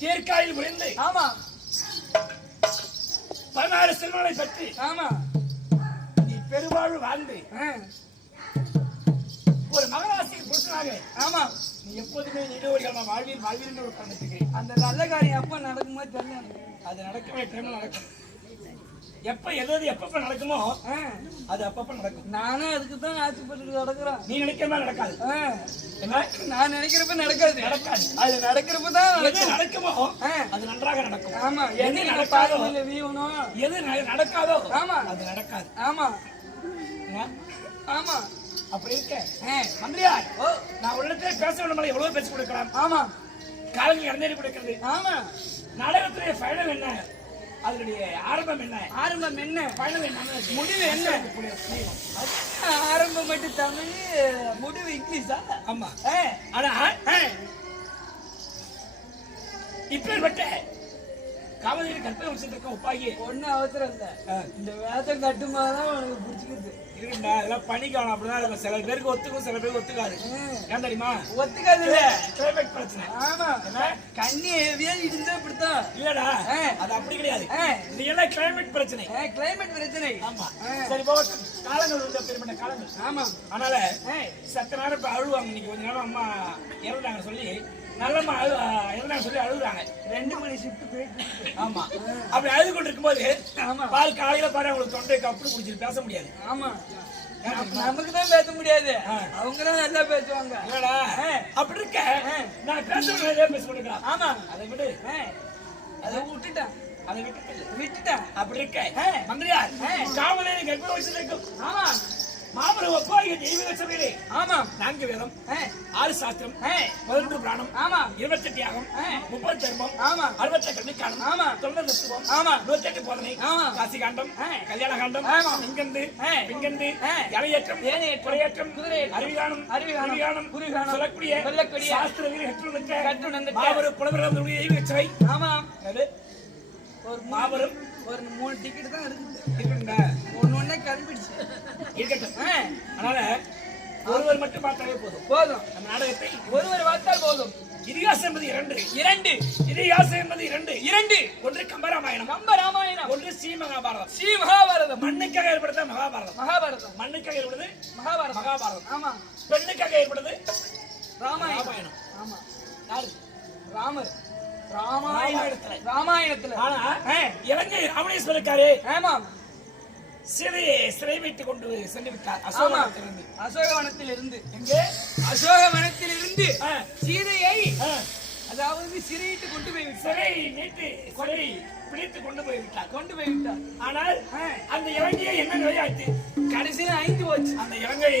தீர்க்காயில் விழுந்து ஆமா 16 செல்வங்களை பற்றி ஆமா நீ பெருவாழ்வு வாழ்ந்து ஒரு மகராசிக்கு புருஷனாக ஆமா நீ எப்போதுமே நீடோடிகளமா வாழ்வில் வாழ்வில் ஒரு காரணத்துக்கு அந்த நல்ல காரியம் எப்ப நடக்குமோ தெரியல. அது நடக்கவே டைம்ல நடக்கும். எப்ப எது எப்பப்ப நடக்குமோ அது அப்பப்ப நடக்கும். நானும் அதுக்கு தான் ஆசைப்பட்டு நடக்கிறேன். நீ நினைக்கிற மாதிரி நடக்காது. நான் நினைக்கிறப்ப நடக்காது. அது நடக்கிறப்ப தான் எது நடக்குமோ அது நன்றாக நடக்கும். ஆமா எது நடக்காதோ எது நடக்காதோ ஆமா அது நடக்காது. ஆமா ஆமா அப்படி இருக்க மந்திரியார் நான் உள்ளத்தை பேச வேண்டுமா எவ்வளவு பேசி கொடுக்கலாம். ஆமா காலங்கள் இறந்தேறி கொடுக்கிறது. ஆமா நாடகத்துடைய ஃபைனல் என்ன, அதனுடைய ஆரம்பம் என்ன, ஆரம்பம் என்ன, ஃபைனல் என்ன, முடிவு என்ன? ஆரம்பம் மட்டும் தமிழ், முடிவு இங்கிலீஷா? ஆமா. ஆனா இப்பேற்பட்ட காவலி கற்பனை வச்சிருக்க உப்பாகி ஒன்னும் அவசரம் இல்ல. இந்த வேதம் கட்டுமாதான் உனக்கு பிடிச்சிக்குது. இருக்குண்டா இதெல்லாம் பண்ணிக்கலாம். அப்படிதான் இருக்கும். சில பேருக்கு ஒத்துக்கும், சில பேருக்கு ஒத்துக்காது. ஏன் தெரியுமா? ஒத்துக்காது இல்ல, கிளைமேட் பிரச்சனை. ஆமா கண்ணி ஹெவியா இருந்தா இப்படித்தான். இல்லடா அது அப்படி கிடையாது. இது எல்லாம் கிளைமேட் பிரச்சனை. கிளைமேட் பிரச்சனை. ஆமா சரி போகட்டும். காலங்கள் வந்து பெருமையான காலங்கள். ஆமா அதனால சத்த நேரம் இப்ப அழுவாங்க. இன்னைக்கு கொஞ்ச நேரம் அம்மா இறந்தாங்க சொல்லி நல்லம்மா இறந்தாங்க சொல்லி அழுகுறாங்க. 2 மணி ஷிஃப்ட் போயிட்டு. ஆமா அப்படி அழுது கொண்டு இருக்கும்போது பால் காலையில பாரு அவங்களுக்கு தொண்டை கப்பு குடிச்சிட்டு பேச முடியாது. ஆமா நமக்கு தான் பேச முடியாது, அவங்க தான் நல்லா பேசுவாங்க. இல்லடா அப்படி இருக்க நான் பேசுறேன் பேச முடியுங்களா? ஆமா அதை விடு, அதை விட்டுட்டேன், அதை விட்டுட்டேன். அப்படி இருக்க மந்திரியார் காவலே கர்ப்ப வச்சிருக்கும். ஆமா மாபெரும் ஒப்பாகிய தெய்வீக சபையிலே ஆமா 4 வேதம், 6 சாஸ்திரம், 11 பிராணம், ஆமா 28 யாகம், 30 தர்மம், ஆமா 68 கண்ணிக்காலம், ஆமா 90 தத்துவம், ஆமா 108 போதனை, ஆமா காசி காண்டம், கல்யாண காண்டம், ஆமா இங்கந்து பிங்கந்து யானையேற்றம், குறையேற்றம், அறிவிகானம் சொல்லக்கூடிய சாஸ்திரங்களை கற்றுணர்ந்த மாபெரும் புலவர்களுடைய தெய்வீக சபை. ஆமா ஒரு மாபெரும் ஒரு 3 டிக்கெட் தான் இருக்குங்க. ஒன்னொன்னே கிளம்பிடுச்சு இருக்கட்டும். அதனால ஒருவர் மட்டும் பார்த்தாலே போதும். நம்ம நாடகத்தை ஒருவர் பார்த்தால் போதும். இதிகாசம் என்பது 2 இதிகாசம் என்பது 2 ஒன்று கம்பராமாயணம், ஒன்று ஸ்ரீமகாபாரதம். மண்ணுக்காக ஏற்படுத்த மகாபாரதம், மண்ணுக்காக ஏற்படுது மகாபாரதம். ஆமா பெண்ணுக்காக ஏற்படுது ராமாயணம். ஆமா யாரு? ராமர். ராமாயணத்துல ஆனா இலங்கை ராமணேஸ்வரக்காரே ஆமா சீதையை சிறை வைத்துக் கொண்டு சென்று விட்டார். அசோகவனத்தில் இருந்து எங்கே? அசோகவனத்தில் இருந்து சீதையை அதாவது சிறையிட்டு கொண்டு போய் சிறை நீட்டு சிறை பிடித்து கொண்டு போய் விட்டார். ஆனால் அந்த இலங்கையை என்ன நோயாச்சு? கடைசியில் 5 போச்சு. அந்த இலங்கை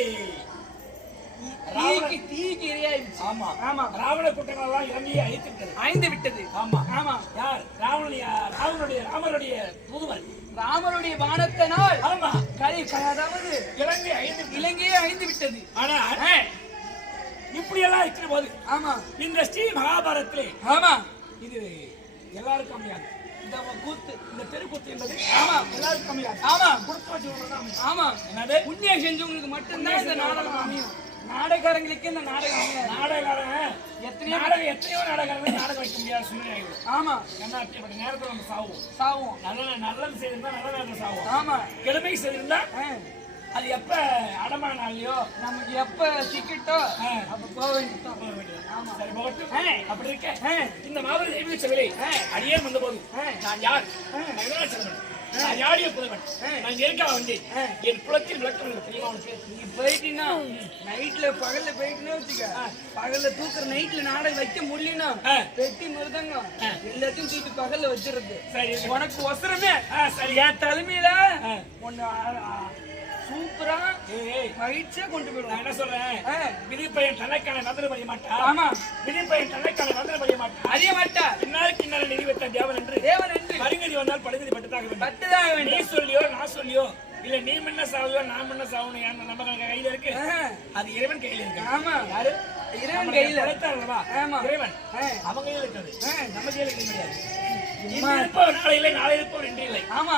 தீக்கு இரையாயிடுச்சு. ஆமா ஆமா ராவண கூட்டங்கள் எல்லாம் இலங்கையை அழித்து விட்டது. ஆமா ஆமா யார்? ராமருடைய தூதுவர். ராமருடைய வானத்தினால் ஆமா அதாவது இலங்கையே அழிந்து விட்டது. ஆனா இப்படி எல்லாம் இருக்கிற போது ஆமா இந்த ஸ்ரீ மகாபாரதத்திலே ஆமா இது எல்லாருக்கும் அமையாது. இந்த கூத்து இந்த தெருக்கூத்து என்பது ஆமா எல்லாருக்கும் அமையாது. ஆமா கொடுத்து வச்சவங்களுக்கு தான் அமையும். ஆமா என்னது புண்ணியம் செஞ்சவங்களுக்கு மட்டும்தான் இந்த நாடகம் அமையும். நாடகக்காரங்களுக்கு இந்த நாடகம் அமையாது. நாடகக்காரன் எத்தனையோ நாடகக்காரங்க நாடகம் வைக்க முடியாத சூழ்நிலை ஆயிடும். ஆமா என்ன அப்படிப்பட்ட நேரத்துல நம்ம சாவோம். நல்லது செய்திருந்தா நல்ல நேரத்துல சாவோம். ஆமா கெடுமை செய்திருந்தா அது எப்ப அடமானாலையோ நமக்கு எப்ப டிக்கெட்டோ அப்ப போக வேண்டியதுதான். சரி போகட்டும். அப்படி இருக்க இந்த மாபெரும் தெய்வீக சபையிலே அடியேன் வந்த போது நான் யார்? நான் யாடிய புதவன். நான் எதுக்காக வந்தேன்? என் குலத்தில் விளக்கம் தெரியுமா உனக்கு? நீ போயிட்டீங்கன்னா நைட்ல பகல்ல போயிட்டுன்னு வச்சுக்க, பகல்ல தூக்குற நைட்ல நாடகம் வைக்க முடியலன்னா பெட்டி மிருதங்கம் எல்லாத்தையும் தூக்கி பகல்ல வச்சிருக்கு. சரி உனக்கு ஒசரமே சரி என் தலைமையில ஒன்னு சூப்பரா மகிழ்ச்சியா கொண்டு போயிடும். நான் என்ன சொல்றேன், விதிப்பையன் தனக்கான நந்திர பறிய மாட்டா. ஆமா விதிப்பையன் தனக்கான நந்திர பறிய மாட்டா. அறிய மாட்டா. இன்னாருக்கு இன்னார நிதி வைத்த தேவன் என்று பரிங்கதி வந்தால் படுகதி பட்டுதாக வேண்டும். நீ சொல்லியோ நான் சொல்லியோ இல்ல நீ முன்ன சாவியோ நான் முன்ன சாவணும் யார் நம்ம கையில இருக்கு, அது இறைவன் கையில இருக்கு. ஆமா யாரு? இறைவன் கையில அழைத்தாரல்லவா? ஆமா இறைவன் அவங்க கையில இருக்கிறது, நம்ம கையில கிடையாது. இருப்பவர் நாளை இல்லை, நாளை இருப்பவர் இன்று இல்லை. ஆமா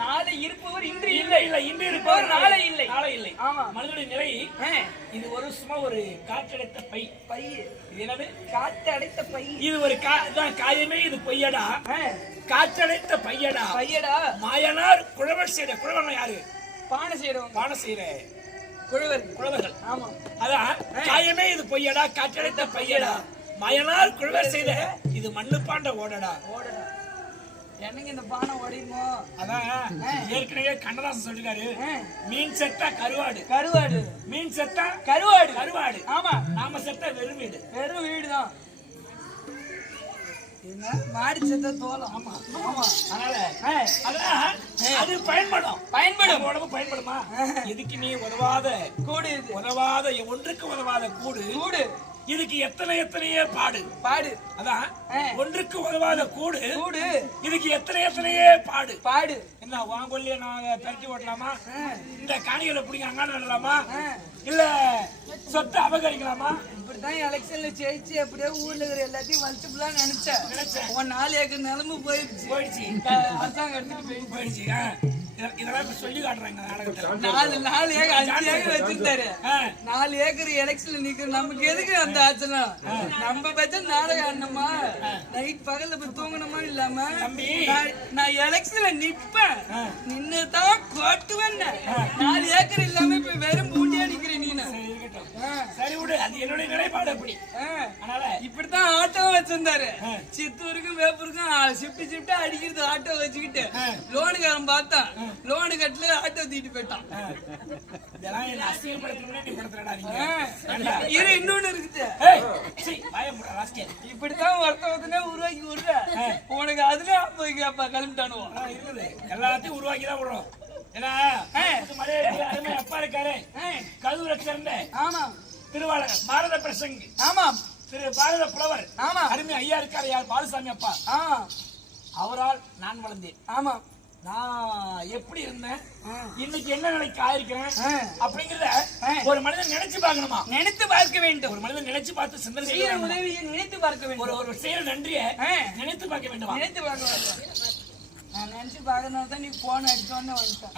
நாளை இருப்பவர் இன்று இல்லை இல்லை, இன்று இருப்பவர் நாளை இல்லை, நாளை இல்லை. ஆமா மனிதனுடைய நிலை இது ஒரு சும்மா ஒரு காற்றடைத்த பை. இது என்னது? காற்றடைத்த பை. இது ஒரு காயமே, இது பொய்யடா, காற்றடைத்த பையடா. மாயனார் குழவர் செய்த குழவர் யாரு? பானை செய்யறவங்க. பானை செய்யற குழவர்கள். ஆமா அதான் காயமே இது பொய்யடா, காற்றடைத்த பையடா, மாயனார் குழவர் செய்த இது மண்ணு பாண்ட ஓடடா. என்னங்க இந்த பானை ஓடிமோ? அதான் ஏற்கனவே கண்ணதாசன் சொல்லிருக்காரு, மீன் செத்தா கருவாடு, மீன் செத்தா கருவாடு. ஆமா நாம செத்தா வெறும் வீடுதான். மாடி செத்த தோலம். ஆமா ஆமா. அதனால அது பயன்படும் உடம்பு பயன்படுமா? இதுக்கு நீ உதவாத ஒன்றுக்கு உதவாத கூடு. இதுக்கு எத்தனையோ பாடு. அதான் ஒன்றுக்கு உதவாத கூடு. இதுக்கு எத்தனையோ பாடு. என்ன வாங்கொல்லிய நான் தட்டி ஓட்டலாமா? இந்த காணிகளை பிடிக்க அங்கான நடலாமா? இல்ல சொத்தை அபகரிக்கலாமா? இப்படிதான் எலெக்ஷன்ல ஜெயிச்சு அப்படியே ஊர்ல இருக்கிற எல்லாத்தையும் வலிச்சுலாம் நினைச்சேன். உன் 4 ஏக்கர் நிலமு போயிடுச்சு. அரசாங்கம் எடுத்துட்டு போயிடுச்சு. இதெல்லாம் சொல்லி காட்டுறாங்க நாடகத்துல. 4 ஏக்கர் 5 ஏக்கர் வச்சிருந்தாரு. 4 ஏக்கர் எலெக்ஷன்ல நிக்கிற நமக்கு எதுக்கு அந்த ஆச்சுனா? நம்ம பச்ச நாடகம் ஆடணுமா? நைட் பகல்ல போய் தூங்கணுமா? இல்லாம நான் எலெக்ஷன்ல நிப்பேன், நின்னுதான் கோட்டுவேன். 4 ஏக்கர் இல்லாம இப்ப வெறும் பூண்டியா நிக்கிறேன். நீனு சரி விடு, அது என்னுடைய நிலைப்பாடு அப்படி. இப்படித்தான் ஆட்டோ வச்சிருந்தாரு. சித்தூருக்கும் வேப்பூருக்கும் ஷிப்ட் அடிக்கிறது ஆட்டோ வச்சுக்கிட்டு லோனுக்காரன் பார்த்தான், லோனு கட்டல ஆட்டோ தூக்கிட்டு போயிட்டான். இன்னொன்னு இருக்குது, இப்படித்தான் ஒருத்தவத்தனே உருவாக்கி விடுற உனக்கு. அதுல அப்பா கிளம்பிட்டானுவோம். எல்லாத்தையும் உருவாக்கிதான் விடுறோம். அப்பா இருக்காரு கதூரை சேர்ந்த திருவாளர் பாரத பிரசங்கி. ஆமாம் திரு பாரத புலவர். ஆமா அருமை ஐயா இருக்காரு, யார்? பாலுசாமி அப்பா. அவரால் நான் வளர்ந்தேன். ஆமா நான் எப்படி இருந்தேன், இன்னைக்கு என்ன நிலைக்கு ஆயிருக்கிறேன் அப்படிங்கறத ஒரு மனிதன் நினைச்சு பார்க்கணுமா? நினைத்து பார்க்க வேண்டும். ஒரு மனிதன் நினைச்சு பார்த்து சிந்தனை செய்ய உதவியை நினைத்து பார்க்க வேண்டும். ஒரு செய்யற நன்றியை நினைத்து பார்க்க வேண்டும். நினைத்து பார்க்க வேண்டும். நான் நினைச்சு பார்க்கறதுனால தான் நீ போன் அடிச்சோன்னு வந்துட்டேன்.